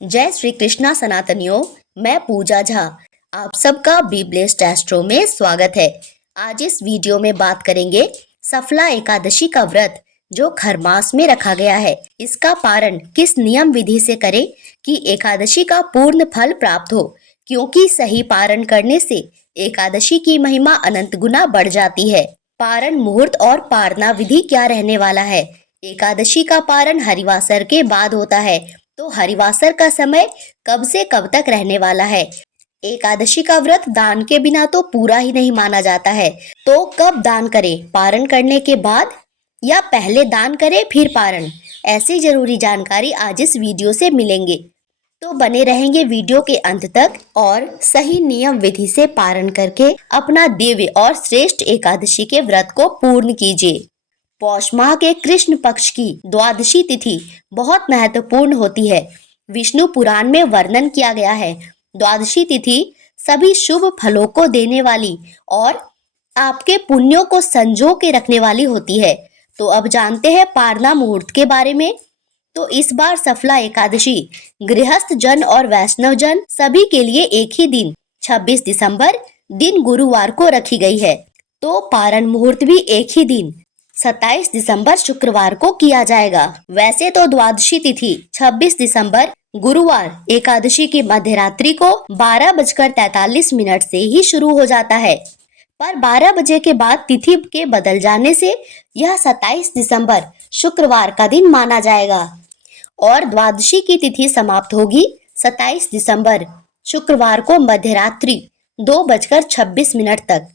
जय श्री कृष्णा सनातनियों। मैं पूजा झा। आप सबका बी ब्लेस्ड एस्ट्रो में स्वागत है। आज इस वीडियो में बात करेंगे सफला एकादशी का व्रत जो खरमास में रखा गया है। इसका पारण किस नियम विधि से करें कि एकादशी का पूर्ण फल प्राप्त हो, क्योंकि सही पारण करने से एकादशी की महिमा अनंत गुना बढ़ जाती है। पारण मुहूर्त और पारना विधि क्या रहने वाला है। एकादशी का पारण हरिवासर के बाद होता है, तो हरिवासर का समय कब से कब तक रहने वाला है। एकादशी का व्रत दान के बिना तो पूरा ही नहीं माना जाता है, तो कब दान करें, पारण करने के बाद या पहले दान करें फिर पारण। ऐसी जरूरी जानकारी आज इस वीडियो से मिलेंगे, तो बने रहेंगे वीडियो के अंत तक और सही नियम विधि से पारण करके अपना दिव्य और श्रेष्ठ एकादशी के व्रत को पूर्ण कीजिए। पौष माह के कृष्ण पक्ष की द्वादशी तिथि बहुत महत्वपूर्ण होती है। विष्णु पुराण में वर्णन किया गया है। द्वादशी तिथि सभी शुभ फलों को देने वाली और आपके पुण्यों को संजो के रखने वाली होती है। तो अब जानते हैं पारना मुहूर्त के बारे में। तो इस बार सफला एकादशी गृहस्थ जन और वैष्णव जन सभी के लिए एक ही दिन 26 दिसंबर दिन गुरुवार को रखी गई है। तो पारण मुहूर्त भी एक ही दिन 27 दिसंबर शुक्रवार को किया जाएगा। वैसे तो द्वादशी तिथि 26 दिसंबर गुरुवार एकादशी की मध्यरात्रि को 12:43 से ही शुरू हो जाता है, पर 12 बजे के बाद तिथि के बदल जाने से यह 27 दिसंबर शुक्रवार का दिन माना जाएगा और द्वादशी की तिथि समाप्त होगी 27 दिसंबर शुक्रवार को मध्यरात्रि 2:26 तक।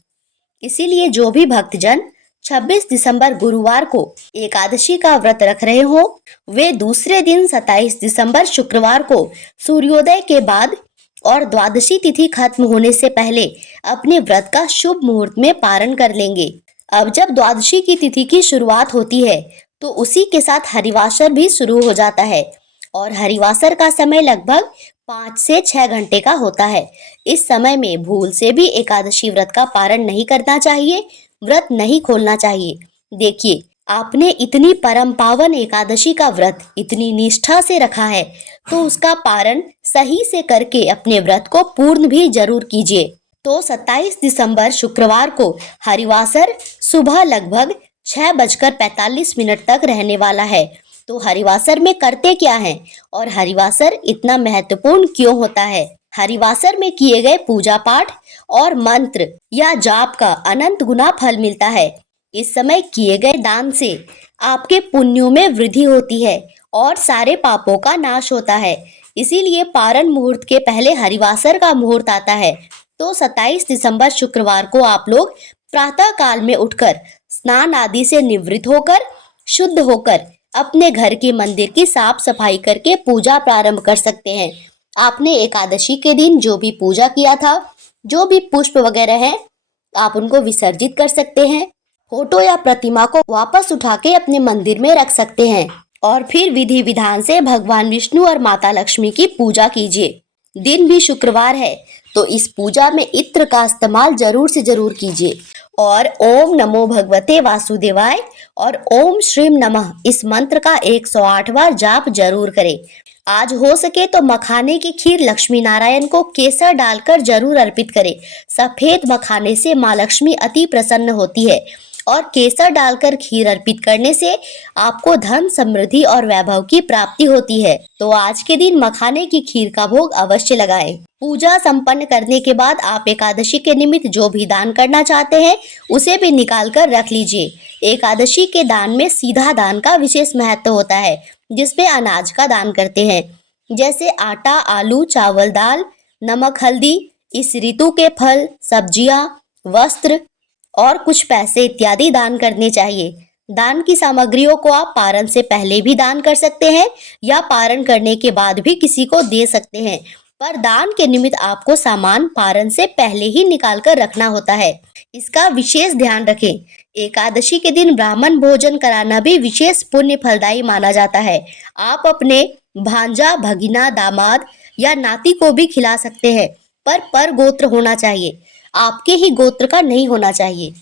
इसीलिए जो भी भक्तजन 26 दिसंबर गुरुवार को एकादशी का व्रत रख रहे हो, वे दूसरे दिन 27 दिसंबर शुक्रवार को सूर्योदय के बाद और द्वादशी तिथि खत्म होने से पहले अपने व्रत का शुभ मुहूर्त में पारण कर लेंगे। अब जब द्वादशी की तिथि की शुरुआत होती है, तो उसी के साथ हरिवासर भी शुरू हो जाता है और हरिवासर का समय लगभग 5 से 6 घंटे का होता है। इस समय में भूल से भी एकादशी व्रत का पारण नहीं करना चाहिए, व्रत नहीं खोलना चाहिए। देखिए, आपने इतनी परम पावन एकादशी का व्रत इतनी निष्ठा से रखा है, तो उसका पारण सही से करके अपने व्रत को पूर्ण भी जरूर कीजिए। तो 27 दिसंबर शुक्रवार को हरिवासर सुबह लगभग 6:45 तक रहने वाला है। तो हरिवासर में करते क्या है और हरिवासर इतना महत्वपूर्ण क्यों होता है। हरिवासर में किए गए पूजा पाठ और मंत्र या जाप का अनंत गुना फल मिलता है। इस समय किए गए दान से आपके पुण्यों में वृद्धि होती है और सारे पापों का नाश होता है। इसीलिए पारण मुहूर्त के पहले हरिवासर का मुहूर्त आता है। तो 27 दिसंबर शुक्रवार को आप लोग प्रातः काल में उठकर स्नान आदि से निवृत्त होकर शुद्ध होकर अपने घर के मंदिर की साफ सफाई करके पूजा प्रारंभ कर सकते हैं। आपने एकादशी के दिन जो भी पूजा किया था, जो भी पुष्प वगैरह है, आप उनको विसर्जित कर सकते हैं। फोटो या प्रतिमा को वापस उठा के अपने मंदिर में रख सकते हैं और फिर विधि विधान से भगवान विष्णु और माता लक्ष्मी की पूजा कीजिए। दिन भी शुक्रवार है, तो इस पूजा में इत्र का इस्तेमाल जरूर से जरूर कीजिए और ओम नमो भगवते वासुदेवाय और ओम श्रीम नमः इस मंत्र का 108 बार जाप जरूर करें। आज हो सके तो मखाने की खीर लक्ष्मी नारायण को केसर डालकर जरूर अर्पित करें। सफेद मखाने से माँ लक्ष्मी अति प्रसन्न होती है और केसर डालकर खीर अर्पित करने से आपको धन समृद्धि और वैभव की प्राप्ति होती है। तो आज के दिन मखाने की खीर का भोग अवश्य लगाएं। पूजा संपन्न करने के बाद आप एकादशी के निमित्त जो भी दान करना चाहते हैं, उसे भी निकाल कर रख लीजिए। एकादशी के दान में सीधा दान का विशेष महत्व होता है, जिसमें अनाज का दान करते हैं, जैसे आटा, आलू, चावल, दाल, नमक, हल्दी, इस ऋतु के फल, सब्जियां, वस्त्र और कुछ पैसे इत्यादि दान करने चाहिए। दान की सामग्रियों को आप पारण से पहले भी दान कर सकते हैं या पारण करने के बाद भी किसी को दे सकते हैं, पर दान के निमित्त आपको सामान पारण से पहले ही निकाल कर रखना होता है। इसका विशेष ध्यान रखें। एकादशी के दिन ब्राह्मण भोजन कराना भी विशेष पुण्य फलदायी माना जाता है। आप अपने भांजा, भगिना, दामाद या नाती को भी खिला सकते हैं, पर गोत्र होना चाहिए, आपके ही गोत्र का नहीं होना चाहिए।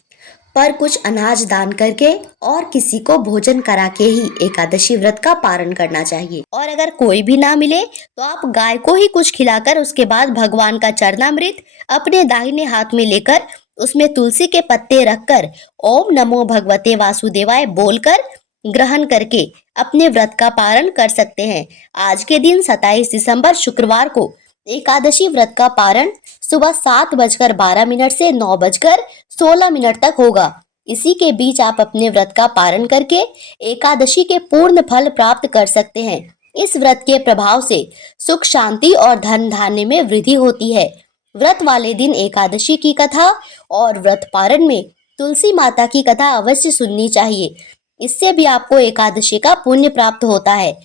पर कुछ अनाज दान करके और किसी को भोजन करा के ही एकादशी व्रत का पारण करना चाहिए। और अगर कोई भी ना मिले तो आप गाय को ही कुछ खिलाकर उसके बाद भगवान का चरणामृत अपने दाहिने हाथ में लेकर उसमें तुलसी के पत्ते रखकर ओम नमो भगवते वासुदेवाय बोलकर ग्रहण करके अपने व्रत का पारण कर सकते हैं। आज के दिन 27 दिसंबर शुक्रवार को एकादशी व्रत का पारण सुबह 7:12 से 9:16 तक होगा। इसी के बीच आप अपने व्रत का पारण करके एकादशी के पूर्ण फल प्राप्त कर सकते हैं। इस व्रत के प्रभाव से सुख शांति और धन धान्य में वृद्धि होती है। व्रत वाले दिन एकादशी की कथा और व्रत पारण में तुलसी माता की कथा अवश्य सुननी चाहिए। इससे भी आपको एकादशी का पुण्य प्राप्त होता है।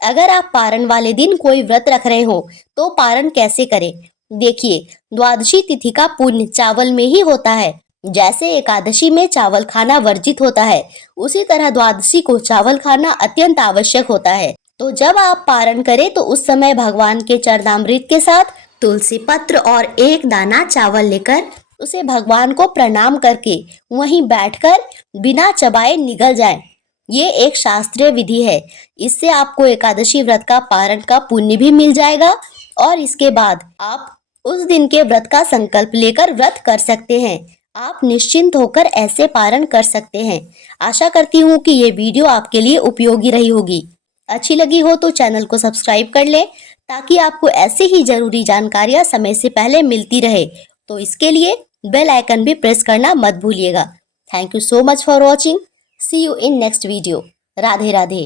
अगर आप पारण वाले दिन कोई व्रत रख रहे हो तो पारण कैसे करें? देखिए, द्वादशी तिथि का पुण्य चावल में ही होता है। जैसे एकादशी में चावल खाना वर्जित होता है, उसी तरह द्वादशी को चावल खाना अत्यंत आवश्यक होता है। तो जब आप पारण करें तो उस समय भगवान के चरणामृत के साथ तुलसी पत्र और एक दाना चावल लेकर उसे भगवान को प्रणाम करके वहीं बैठकर बिना चबाए निगल जाएं। ये एक शास्त्रीय विधि है। इससे आपको एकादशी व्रत का पारण का पुण्य भी मिल जाएगा और इसके बाद आप उस दिन के व्रत का संकल्प लेकर व्रत कर सकते हैं। आप निश्चिंत होकर ऐसे पारण कर सकते हैं। आशा करती हूँ कि ये वीडियो आपके लिए उपयोगी रही होगी। अच्छी लगी हो तो चैनल को सब्सक्राइब कर लें ताकि आपको ऐसे ही जरूरी जानकारियाँ समय से पहले मिलती रहे। तो इसके लिए बेल आइकन भी प्रेस करना मत भूलिएगा। Thank you so much for watching. See you in next video. Radhe Radhe.